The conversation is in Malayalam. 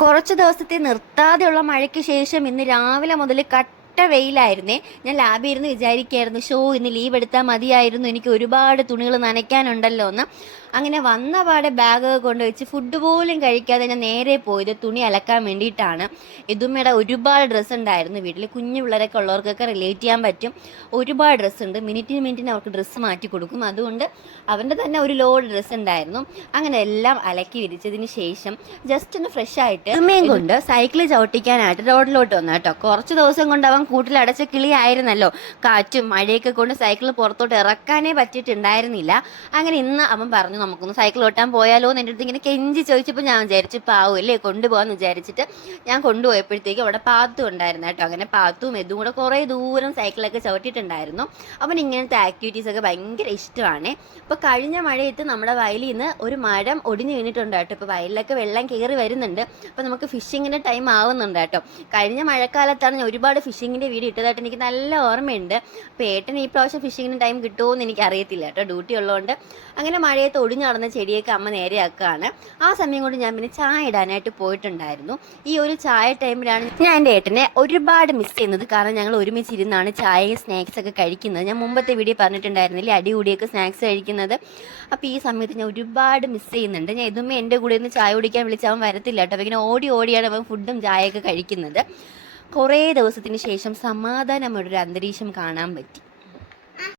കുറച്ച് ദിവസത്തെ നിർത്താതെയുള്ള മഴയ്ക്ക് ശേഷം ഇന്ന് രാവിലെ മുതൽ കട്ട വെയിലായിരുന്നേ. ഞാൻ ലാബിൽ ഇരുന്ന് വിചാരിക്കായിരുന്നു ഷോ ഇന്ന് ലീവ് എടുത്താൽ മതിയായിരുന്നു എനിക്ക് ഒരുപാട് തുണികൾ നനയ്ക്കാനുണ്ടല്ലോ എന്ന്. അങ്ങനെ വന്ന പാടെ ബാഗ് കൊണ്ടുവച്ച് ഫുഡ് പോലും കഴിക്കാതെ ഞാൻ നേരെ പോയത് തുണി അലക്കാൻ വേണ്ടിയിട്ടാണ്. ഇതുമ്മയുടെ ഒരുപാട് ഡ്രസ്സ് ഉണ്ടായിരുന്നു. വീട്ടിൽ കുഞ്ഞു പിള്ളേരൊക്കെ ഉള്ളവർക്കൊക്കെ റിലേറ്റ് ചെയ്യാൻ പറ്റും. ഒരുപാട് ഡ്രസ്സ് ഉണ്ട്. മിനിറ്റിന് മിനിറ്റിന് അവർക്ക് ഡ്രസ്സ് മാറ്റി കൊടുക്കും. അതുകൊണ്ട് അവന്റെ തന്നെ ഒരു ലോഡ് ഡ്രസ്സ് ഉണ്ടായിരുന്നു. അങ്ങനെ എല്ലാം അലക്കി വിരിച്ചതിന് ശേഷം ജസ്റ്റ് ഒന്ന് ഫ്രഷ് ആയിട്ട് ഉമ്മയും കൊണ്ട് സൈക്കിൾ ചവിട്ടിക്കാനായിട്ട് റോഡിലോട്ട് വന്നു കേട്ടോ. കുറച്ച് ദിവസം കൊണ്ട് അവൻ കൂട്ടിൽ അടച്ച കിളിയായിരുന്നല്ലോ. കാറ്റും മഴയൊക്കെ കൊണ്ട് സൈക്കിൾ പുറത്തോട്ട് ഇറക്കാനേ പറ്റിയിട്ടുണ്ടായിരുന്നില്ല. അങ്ങനെ ഇന്ന് അവൻ പറഞ്ഞു നമുക്കൊന്ന് സൈക്കിൾ ഓട്ടാൻ പോയാലോ? എന്ന് എന്റെ അടുത്ത് ഇങ്ങനെ കെഞ്ചി ചോദിച്ചപ്പോൾ ഞാൻ വിചാരിച്ചു പാവും അല്ലേ കൊണ്ടുപോകാമെന്ന് വിചാരിച്ചിട്ട് ഞാൻ കൊണ്ടുപോയപ്പോഴത്തേക്ക് അവിടെ പാത്തും ഉണ്ടായിരുന്നു കേട്ടോ. അങ്ങനെ പാത്തും ഇതും കൂടെ കുറേ ദൂരം സൈക്കിളൊക്കെ ചവിട്ടിയിട്ടുണ്ടായിരുന്നു. അവൻ ഇങ്ങനത്തെ ആക്ടിവിറ്റീസ് ഒക്കെ ഭയങ്കര ഇഷ്ടമാണ്. ഇപ്പോൾ കഴിഞ്ഞ മഴയത്ത് നമ്മുടെ വയലിൽ നിന്ന് ഒരു മരം ഒടിഞ്ഞു വീണിട്ടുണ്ട് കേട്ടോ. ഇപ്പോൾ വയലിലൊക്കെ വെള്ളം കയറി വരുന്നുണ്ട്. അപ്പോൾ നമുക്ക് ഫിഷിങ്ങിന്റെ ടൈം ആവുന്നുണ്ട് കേട്ടോ. കഴിഞ്ഞ മഴക്കാലത്താണ് ഞാൻ ഒരുപാട് ഫിഷിങ്ങിന്റെ വീഡിയോ ഇട്ടതായിട്ട് എനിക്ക് നല്ല ഓർമ്മയുണ്ട്. അപ്പോൾ ഏട്ടൻ ഈ പ്രാവശ്യം ഫിഷിങ്ങിന് ടൈം കിട്ടുമോ എന്ന് എനിക്ക് അറിയത്തില്ല കേട്ടോ. ഡ്യൂട്ടി ഉള്ളതുകൊണ്ട് അങ്ങനെ മഴയത്ത് ഒടിഞ്ഞു നടന്ന ചെടിയൊക്കെ അമ്മ നേരെയാക്കുകയാണ്. ആ സമയം കൊണ്ട് ഞാൻ പിന്നെ ചായ ഇടാനായിട്ട് പോയിട്ടുണ്ടായിരുന്നു. ഈ ഒരു ചായ ടൈമിലാണ് ഞാൻ എന്റെ ഏട്ടനെ ഒരുപാട് മിസ് ചെയ്യുന്നത്. കാരണം ഞങ്ങൾ ഒരുമിച്ച് ഇരുന്നാണ് ചായയും സ്നാക്സ് ഒക്കെ കഴിക്കുന്നത്. ഞാൻ മുമ്പത്തെ വീഡിയോ പറഞ്ഞിട്ടുണ്ടായിരുന്നില്ലേ? അടികൂടിയൊക്കെ സ്നാക്സ് കഴിക്കുന്നത്. അപ്പോൾ ഈ സമയത്ത് ഞാൻ ഒരുപാട് മിസ് ചെയ്യുന്നുണ്ട്. ഞാൻ ഇതുമ്മേ എന്റെ കൂടെ ഒന്ന് ചായ കുടിക്കാൻ വിളിച്ചാൽ അവൻ വരത്തില്ല കേട്ടോ. അപ്പോൾ ഇങ്ങനെ ഓടി ഓടിയാണ് അവൻ ഫുഡും ചായയൊക്കെ കഴിക്കുന്നത്. കുറേ ദിവസത്തിന് ശേഷം സമാധാനമുള്ളൊരു അന്തരീക്ഷം കാണാൻ പറ്റി.